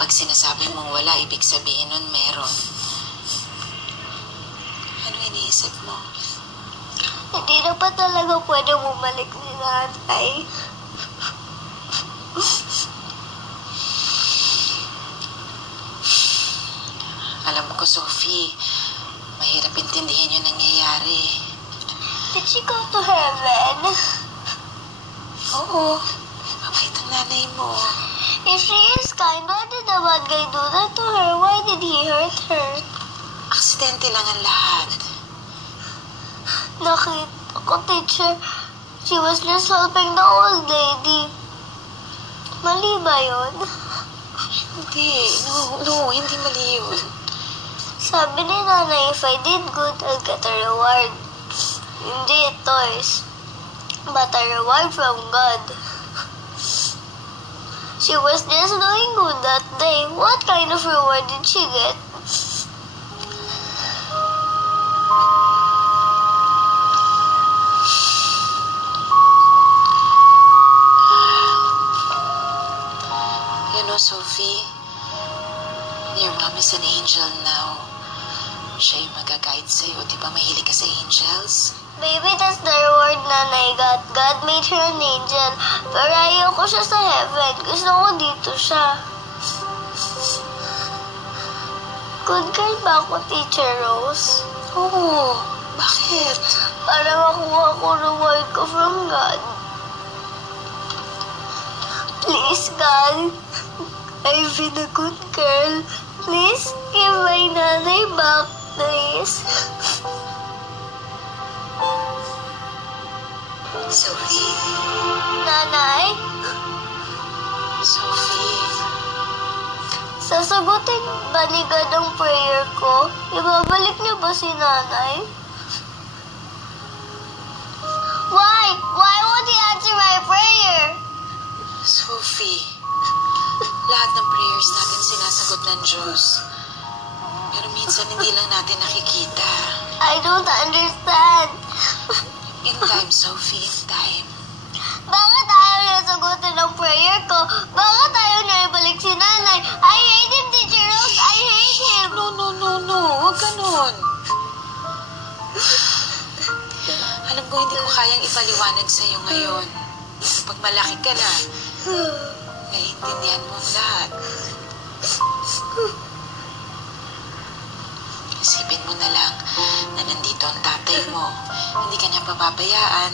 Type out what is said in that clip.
Kapag sinasabi mong wala, ibig sabihin nun meron. Ano iniisip mo? Hindi na pa talaga pwede bumalik si nanay. Alam ko, Sophie, mahirap intindihin yung nangyayari. Did she go to heaven? Oo, mabait ang nanay mo. If she is kind, why did the bad guy do that to her? Why did he hurt her? Aksidente lang ang lahat. Nakita ko, teacher. She was just helping the old lady. Mali ba yun? Hindi, no, hindi mali yun. Sabi ni nanay, if I did good, I'll get a reward. Hindi toys, but a reward from God. She was just doing good that day. What kind of reward did she get? You know, Sophie, your mom is an angel now. Siya yung mag-guide sa'yo. Di ba mahilig ka sa angels? Maybe that's the reward nanay got. God made her an angel. Pero ayaw ko siya sa heaven. Gusto ko dito siya. Good girl ba ako, Teacher Rose? Oo. Bakit? Para makuha ko reward ko from God. Please, God. I've been a good girl. Please, give my nanay back, please. Sophie. Nanay, Sophie. sasagutin ba ni God ang prayer ko? Ibabalik niyo ba si nanay? Why? Why won't he answer my prayer? Sophie. Lahat ng prayers natin sinasagot ng Diyos. Pero minsan hindi lang natin nakikita. I don't understand. In time, Sophie, in time. Bakit ayaw niya sagutin ang prayer ko? Bakit ayaw niya ibalik si nanay? I hate him, Teacher Rose. I hate him. No. Huwag ganun. Alam ko, hindi ko kayang ipaliwanag sa'yo ngayon. Pag malaki ka na, naiintindihan mo ang lahat. Isipin mo na lang na nandito ang tatay mo. Hindi ka niya papabayaan.